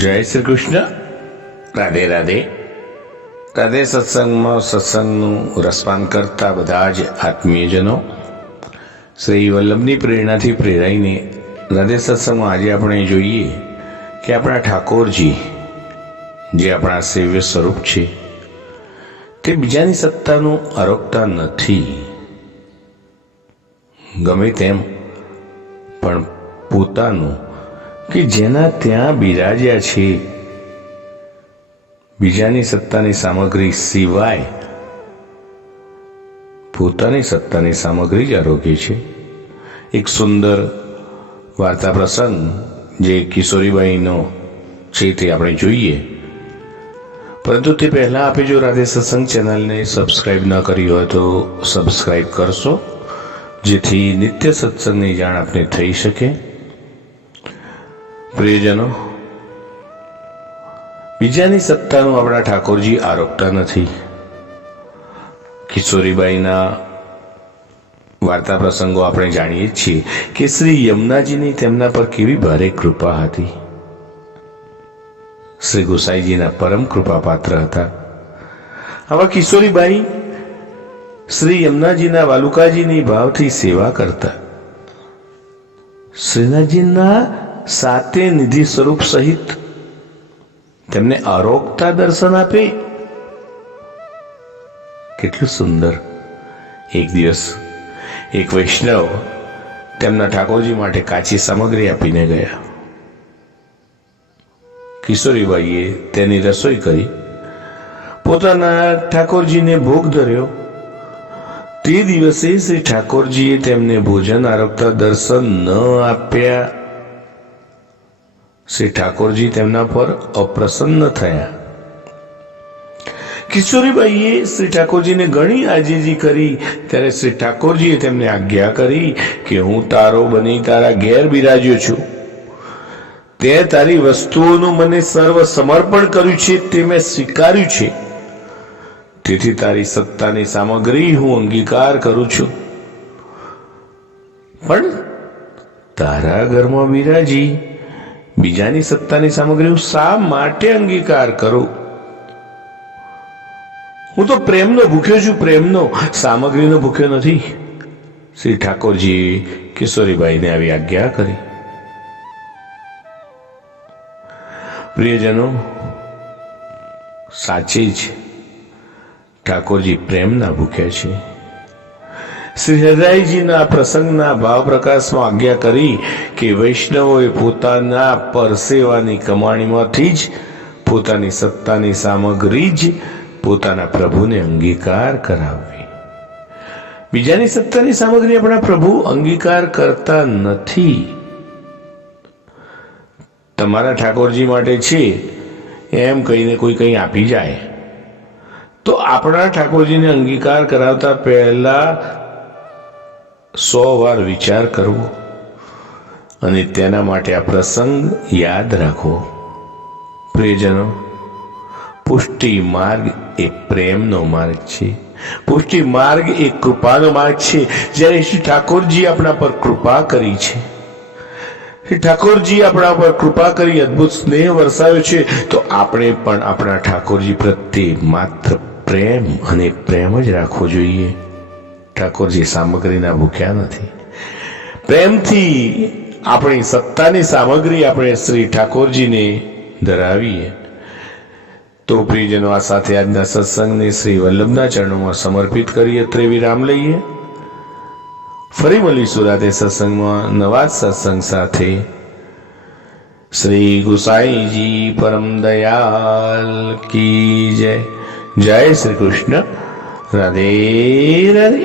જય શ્રી કૃષ્ણ. રાધે રાધે. રાધે સત્સંગમાં સત્સંગનું રસપાન કરતા બધા જ આત્મીયજનો શ્રી વલ્લભની પ્રેરણાથી પ્રેરાઈને રાધે સત્સંગમાં આજે આપણે જોઈએ કે આપણા ઠાકોરજી જે આપણા સેવ્ય સ્વરૂપ છે તે બીજાની સત્તાનું આરોગતા નથી. ગમે તેમ પણ પોતાનું કે જેના ત્યાં બિરાજ્યા છે બીજાની સત્તાની સામગ્રી સિવાય પોતાની સત્તાની સામગ્રી જ આરોગ્ય છે. એક સુંદર વાર્તા પ્રસંગ જે કિશોરીબાઈનો છે તે આપણે જોઈએ, પરંતુ તે પહેલા આપે જો રાધે સત્સંગ ચેનલને સબસ્ક્રાઇબ ન કરી હોય તો સબસ્ક્રાઇબ કરશો, જેથી નિત્ય સત્સંગની જાણ આપને થઈ શકે. પ્રિયજનો, બીજાની સત્તાનું આપણા ઠાકોરજી આરોગતા નથી. કિશોરીબાઈના વાર્તા પ્રસંગો આપણે જાણીએ છીએ કે શ્રી યમુનાજીની તેમના પર કેવી ભારે કૃપા હતી. શ્રી ગોસાઈજીના પરમ કૃપા પાત્ર હતા. આવા કિશોરીબાઈ શ્રી યમુનાજીના વાલુકાજીની ભાવથી સેવા કરતા. શ્રીનાથજીના સાતે નિધિ સ્વરૂપ સહિત તેમને આરોગતા દર્શન આપે. કેટલું સુંદર. એક દિવસ એક વૈષ્ણવ તેમના ઠાકોરજી માટે કાચી સામગ્રી આપીને ગયા. કિશોરીબાઈએ તેની રસોઈ કરી પોતાના ઠાકોરજીને ભોગ ધર્યો. તે દિવસે શ્રી ઠાકોરજીએ તેમને ભોજન આરોગતા દર્શન ન આપ્યા. શ્રી ઠાકોરજી તેમના પર અપ્રસન્ન થયા. કિશોરીબાઈએ શ્રી ઠાકોરજીને ઘણી આજીજી કરી ત્યારે શ્રી ઠાકોરજીએ તેમને આજ્ઞા કરી કે હું તારો બની તારા ઘેર બિરાજ્યો છું. તે તારી વસ્તુઓનું મને સર્વ સમર્પણ કર્યું છે, તે મેં સ્વીકાર્યું છે. તેથી તારી સત્તાની સામગ્રી હું અંગીકાર કરું છું, પણ તારા ઘરમાં બિરાજી બીજાની સત્તાની સામગ્રી હું શા માટે અંગીકાર કરું? હું તો પ્રેમનો ભૂખ્યો છું, પ્રેમનો, સામગ્રીનો ભૂખ્યો નથી. શ્રી ઠાકોરજી કિશોરીબાઈને આવી આજ્ઞા કરી. પ્રિયજનો, સાચે જ ઠાકોરજી પ્રેમના ભૂખ્યા છે. શ્રી હરિરાયજીના પ્રસંગના ભાવ પ્રકાશમાં આજ્ઞા કરી કે વૈષ્ણવોએ પોતાના પરસેવાની કમાણીમાંથી જ પોતાની સત્તાની સામગ્રી જ પોતાના પ્રભુને અંગીકાર કરાવવી. બીજાની સત્તાની સામગ્રી આપણા પ્રભુ અંગીકાર કરતા નથી. તમારા ઠાકોરજી માટે છે એમ કહીને કોઈ કંઈ આપી જાય તો આપણા ઠાકોરજીને અંગીકાર કરાવતા પહેલા 100 વાર વિચાર કરવો અને તેના માટે આ પ્રસંગ યાદ રાખવો. પ્રિયજનો, પુષ્ટિ માર્ગ એ પ્રેમનો માર્ગ છે. પુષ્ટિ માર્ગ એ કૃપાનો માર્ગ છે. જ્યારે શ્રી ઠાકોરજી આપણા પર કૃપા કરી છે, શ્રી ઠાકોરજી આપણા પર કૃપા કરી અદ્ભુત સ્નેહ વરસાવ્યો છે, તો આપણે પણ આપણા ઠાકોરજી પ્રત્યે માત્ર પ્રેમ અને પ્રેમ જ રાખવો જોઈએ. ઠાકોરજી સામગ્રીના ભૂખ્યા નથી. પ્રેમથી આપણી સત્તાની સામગ્રી આપણે શ્રી ઠાકોરજીને ધરાવીએ તો પ્રિયજનો, આ સાથે આજના સત્સંગને શ્રી વલ્લભના ચરણોમાં સમર્પિત કરી અત્રે વિરામ લઈએ. ફરી મળીશું રાધે સત્સંગમાં નવા સત્સંગ સાથે. શ્રી ગુસાઈજી પરમ દયાલ કી જય. જય શ્રી કૃષ્ણ. રાધે રાધે.